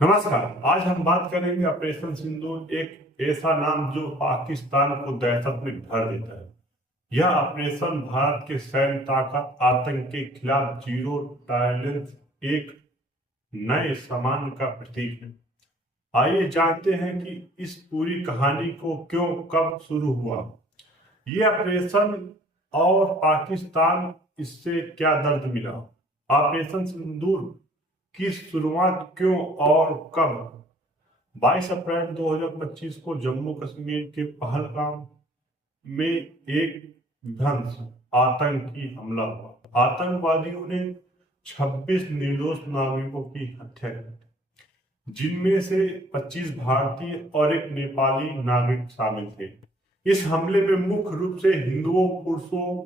नमस्कार। आज हम बात करेंगे ऑपरेशन सिंदूर, एक ऐसा नाम जो पाकिस्तान को दहशत में भर देता है। यह ऑपरेशन भारत के सैन्य ताकत, आतंक के खिलाफ जीरो टॉलरेंस, एक नए सामान का प्रतीक है। आइए जानते हैं कि इस पूरी कहानी को क्यों, कब शुरू हुआ ये ऑपरेशन, और पाकिस्तान इससे क्या दर्द मिला। ऑपरेशन सिंदूर की शुरुआत क्यों और कब? 22 अप्रैल 2025 को जम्मू कश्मीर के पहलगाम में एक भ्रंश आतंकी हमला हुआ। आतंकवादियों ने 26 निर्दोष नागरिकों की हत्या की, जिनमें से 25 भारतीय और एक नेपाली नागरिक शामिल थे। इस हमले में मुख्य रूप से हिंदुओं, पुरुषों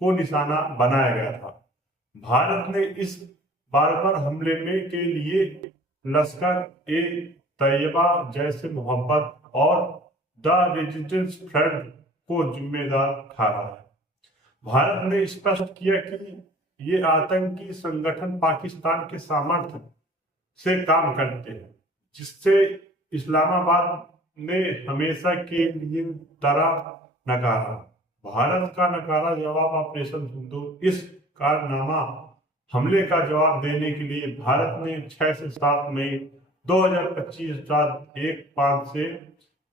को निशाना बनाया गया था। भारत ने इस बार हमले में के लिए लश्कर ए तैयबा, जैसे मोहब्बत और द रेजिस्टेंस फ्रंट को जिम्मेदार ठहराया है। भारत ने स्पष्ट किया कि ये आतंकी संगठन पाकिस्तान के सामर्थ्य से काम करते हैं, जिससे इस्लामाबाद ने हमेशा के लिए तरह नकारा। भारत का नकारा जवाब ऑपरेशन सिंदूर। इस कारनामा हमले का जवाब देने के लिए भारत ने 6 से 7 मई 2025 रात 1:05 से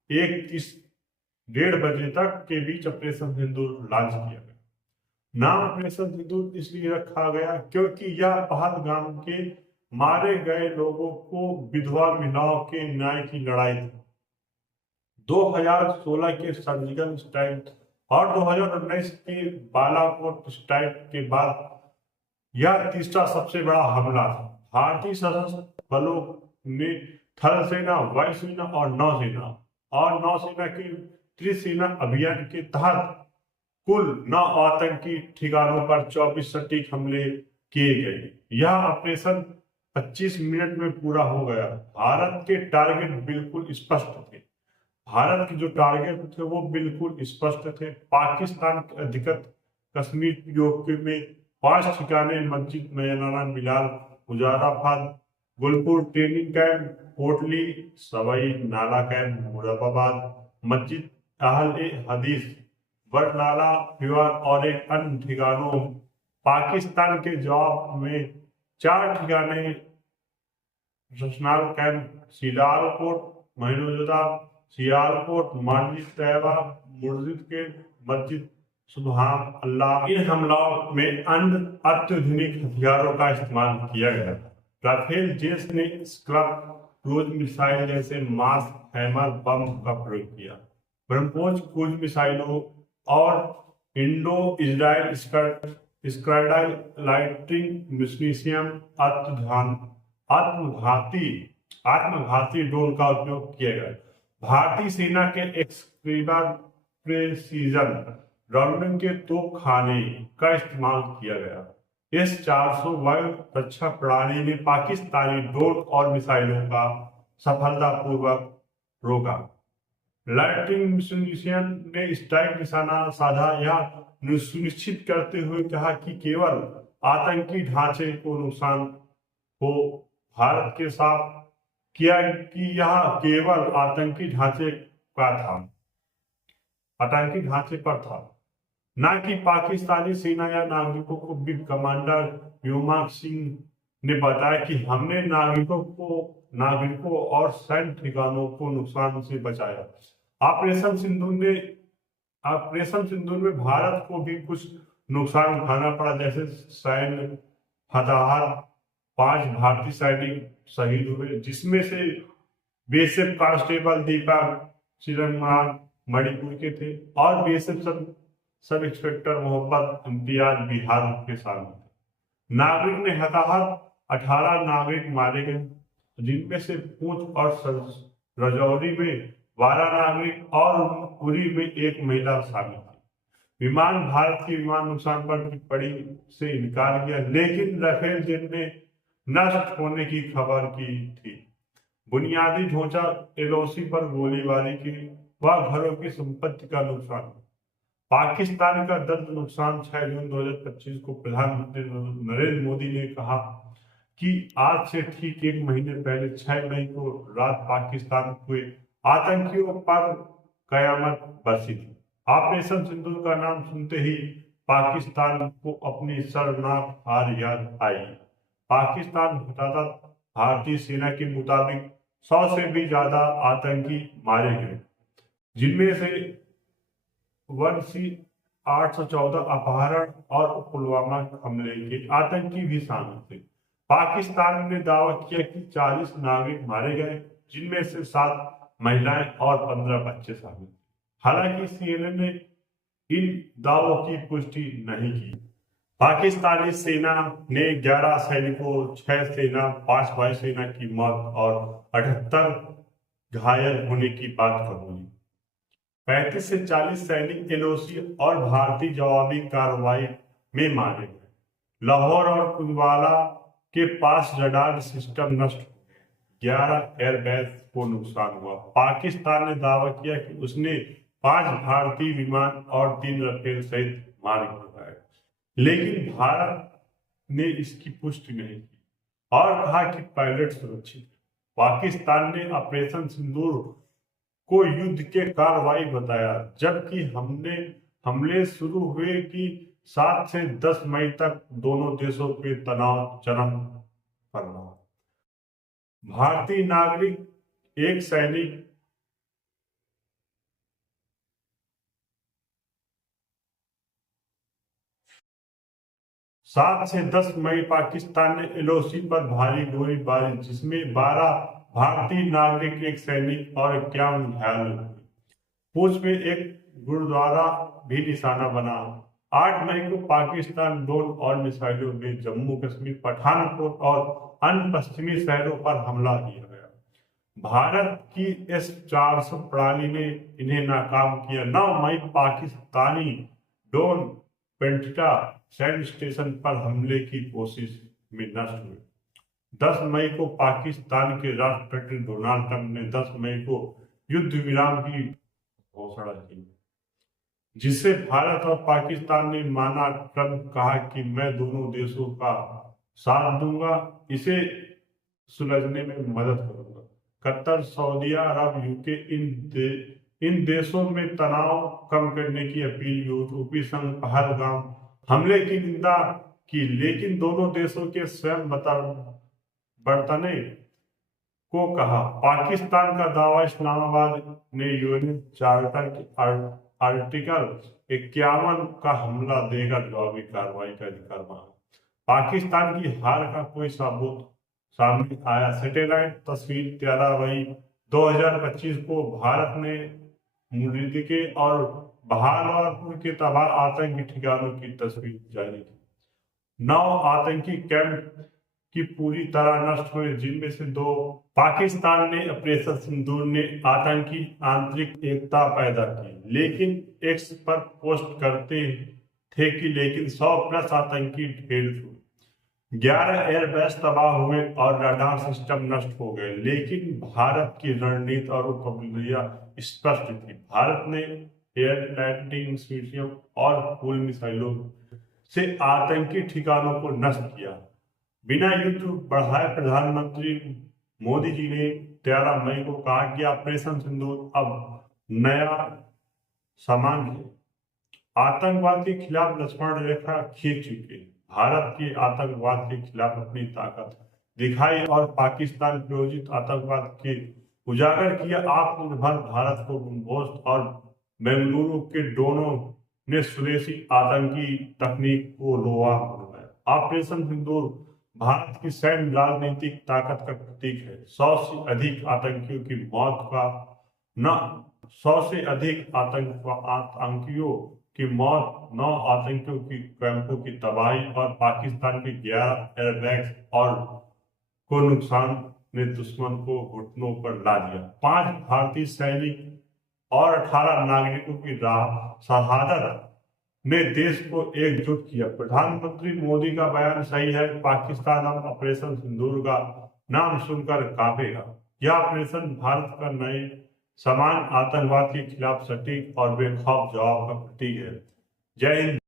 1:30 डेढ़ बजे तक के बीच ऑपरेशन सिंदूर लॉन्च किया गया। नाम ऑपरेशन सिंदूर इसलिए रखा गया क्योंकि यह पहलगाम के मारे गए लोगों को विधवा महिलाओं के न्याय की लड़ाई थी। 2016 के सर्जिकल स्ट्राइक और 2019 के बालाकोट स्ट्राइक के बाद यह तीसरा सबसे बड़ा हमला था। भारतीय सशस्त्र बलों ने थल सेना, वायुसेना और नौसेना के त्रिसेना अभियान के तहत कुल 9 आतंकी ठिकानों पर 24 सटीक हमले किए गए। यह ऑपरेशन 25 मिनट में पूरा हो गया। भारत के टारगेट बिल्कुल स्पष्ट थे। भारत के जो टारगेट थे वो बिल्कुल स्पष्ट थे। पाकिस्तान के अधिकृत कश्मीर पीओके में 5 ठिकाने, मस्जिद मौलाना बिलाल, मुजफ्फराबाद, गुलपुर ट्रेनिंग कैंप, कोटली, सवाई नाला कैंप, मुरादाबाद, मस्जिद अहल हदीस, बरनाला, फिवार और एक अन्य ठिकानों। पाकिस्तान के जवाब में 4 ठिकाने, रसनाल कैंप, सियालकोट, महनूदा, सियालकोट, मस्जिद तैयबा, मुर्शिद के मस्जिद सुबहान अल्लाह। इन हमलों में अन्य अत्याधुनिक हथियारों का इस्तेमाल किया गया था। राफेल जेस ने स्क्रब क्रूज मिसाइल जैसे मास हैमर बम का प्रयोग किया। ब्रह्मोस क्रूज मिसाइलों और इंडो इजराइल स्काइडाइल लाइटिंग मिसनीशियम आत्मघाती ड्रोन का उपयोग किया गया। भारतीय सेना के एक्सक्रीबर प्रेसीजन राउंडिंग के तोपखाने का इस्तेमाल किया गया। S-400 वायु रक्षा प्रणाली ने पाकिस्तानी ड्रोन और मिसाइलों का सफलतापूर्वक रोका। लाइटिंग मिशन ने स्ट्राइक निशाना साधा, यह सुनिश्चित करते हुए कहा कि केवल आतंकी ढांचे को नुकसान हो। भारत के साथ किया कि यह केवल आतंकी ढांचे पर था, न कि पाकिस्तानी सेना या नागरिकों को। बिग कमांडर व्योमाक सिंह ने बताया कि हमने नागरिकों और सैन्य ठिकानों को नुकसान से बचाया। ऑपरेशन सिंदूर में भारत को भी कुछ नुकसान उठाना पड़ा, जैसे सैन्य हताहत, 5 भारतीय सैनिक शहीद हुए, जिसमें से बीएसएफ कांस्टेबल दीपा चिरंगमान मणिपुर के थे और BSF sub inspector Mohammad Imtiaz Bihar के शामिल थे। नागरिक ने हताहत 18 नागरिक मारे गए, जिनमें से पूंछ और रजौरी में 12 नागरिक और उरी में 1 महिला शामिल थी। भारत के विमान नुकसान पर टिप्पणी से इनकार किया, लेकिन राफेल जेट ने नष्ट होने की खबर की थी। बुनियादी ढांचा एलओसी पर गोलीबारी की व घरों की संपत्ति का नुकसान। पाकिस्तान का दर्द नुकसान 6 जून 2025 को प्रधानमंत्री नरेंद्र मोदी ने कहा कि आज से ठीक एक महीने पहले 6 मई को रात पाकिस्तान के आतंकियों पर कयामत बरसी थी। ऑपरेशन सिंदूर का नाम सुनते ही पाकिस्तान को अपनी शर्मनाक हार याद आई। पाकिस्तान हटाता भारतीय सेना के मुताबिक 100 से भी ज्यादा आतंकी मारे गए, जिनमें से 814 अपहरण और पुलवामा हमले के आतंकी भी शामिल थे। पाकिस्तान ने दावा किया कि 40 नागरिक मारे गए, जिनमें से 7 महिलाएं और 15 बच्चे शामिल थे। हालांकि सीएनएन ने इन दावों की पुष्टि नहीं की। पाकिस्तानी सेना ने 11 सैनिकों, 6 सेना, 5 वायुसेना की मौत और 78 घायल होने की बात कबूली। 35 से 40 सैनिक एलओसी और भारतीय जवाबी कार्रवाई में मारे गए। लाहौर और कुंदवाला के पास रडार सिस्टम नष्ट हो गए। 11 एयरबेस को नुकसान हुआ। पाकिस्तान ने दावा किया कि उसने 5 भारतीय विमान और 3 राफेल सहित मार गिराए, लेकिन भारत ने इसकी पुष्टि नहीं की और कहा कि पायलट सुरक्षित। पाकिस्तान ने ऑपरेशन सिंदूर को युद्ध के कार्रवाई बताया, जबकि हमले शुरू हुए कि 7 से 10 मई तक दोनों देशों के तनाव चरम पर रहा। भारतीय नागरिक, एक सैनिक, सात से 10 मई पाकिस्तान ने एलओसी पर भारी गोलीबारी, जिसमें 12 भारतीय नागरिक, एक सैनिक और 51 घायल हुए। पूंछ में एक गुरुद्वारा भी निशाना बना। 8 मई को पाकिस्तान ड्रोन और मिसाइलों में जम्मू कश्मीर, पठानकोट और अन्य पश्चिमी शहरों पर हमला किया गया। भारत की S-400 प्रणाली ने इन्हें नाकाम किया। 9 मई पाकिस्तानी ड्रोन पेंटिटा सैन्य स्टेशन पर हमले की कोशिश में नष्ट हुए। 10 मई को पाकिस्तान के राष्ट्रपति डोनाल्ड ट्रंप ने 10 मई को युद्ध विराम की घोषणा की, जिसे भारत और पाकिस्तान ने माना। ट्रंप कहा कि मैं दोनों देशों का साथ दूंगा, इसे सुलझने में मदद करूंगा। कतर, सऊदी अरब, यूके इन देशों में तनाव कम करने की अपील। यूरोपीय संघ पहलगाम हमले की निंदा की, लेकिन दोनों देशों के स्वयं बरतने को कहा। पाकिस्तान का दावा, इस्लामाबाद ने यूएन चार्टर के आर्टिकल 51 का हमला देकर जवाबी कार्रवाई का अधिकार मांगा। पाकिस्तान की हार का कोई सबूत सामने आया। सैटेलाइट तस्वीर 13 मई 2025 को भारत ने मुरीदके और बहावलपुर के तबाह आतंकी ठिकानों की तस्वीर जारी की। 9 आतंकी कैंप की पूरी तरह नष्ट हुए, जिनमें से 2। पाकिस्तान ने ऑपरेशन सिंदूर ने आतंकी आंतरिक एकता पैदा की, लेकिन एक्स पर पोस्ट करते थे कि लेकिन 100+ आतंकी ढेर हुए। 11 एयरबेस तबाह हुए और रडार सिस्टम नष्ट हो गए, लेकिन भारत की रणनीति और उपलब्धियां स्पष्ट थी। भारत ने एयर लैंडिंग सिस्टम और क्रूज मिसाइलों से आतंकी ठिकानों को नष्ट किया। बिना युद्ध बढ़ाए प्रधानमंत्री मोदी जी ने 13 मई को कहा कि ऑपरेशन सिंदूर अब नया सामान है। आतंकवाद के खिलाफ लक्ष्मण रेखा खींच चुके। भारत की आतंकवाद के खिलाफ अपनी ताकत दिखाई और पाकिस्तान प्रायोजित आतंकवाद के उजागर किया। आत्मनिर्भर भारत को घोष और बेंगलुरु के ड्रोनों ने स्वदेशी आतंकी तकनीक को लोहा बनवाया। ऑपरेशन सिंदूर भारत की सैन्य राजनीतिक ताकत का प्रतीक है। 100 से अधिक आतंकियों की मौत का 100 से अधिक आतंकियों की मौत, 9 आतंकियों की कैंपों की तबाही और पाकिस्तान के 11 एयरबैग्स और को नुकसान ने दुश्मन को घुटनों पर ला दिया। 5 भारतीय सैनिक और 18 नागरिकों की शहादत ने देश को एकजुट किया। प्रधानमंत्री मोदी का बयान सही है, पाकिस्तान अब ऑपरेशन सिंदूर का नाम सुनकर कांपेगा। यह ऑपरेशन भारत का नए समान आतंकवाद के खिलाफ सटीक और बेखौफ जवाब का प्रतीक है। जय हिंद।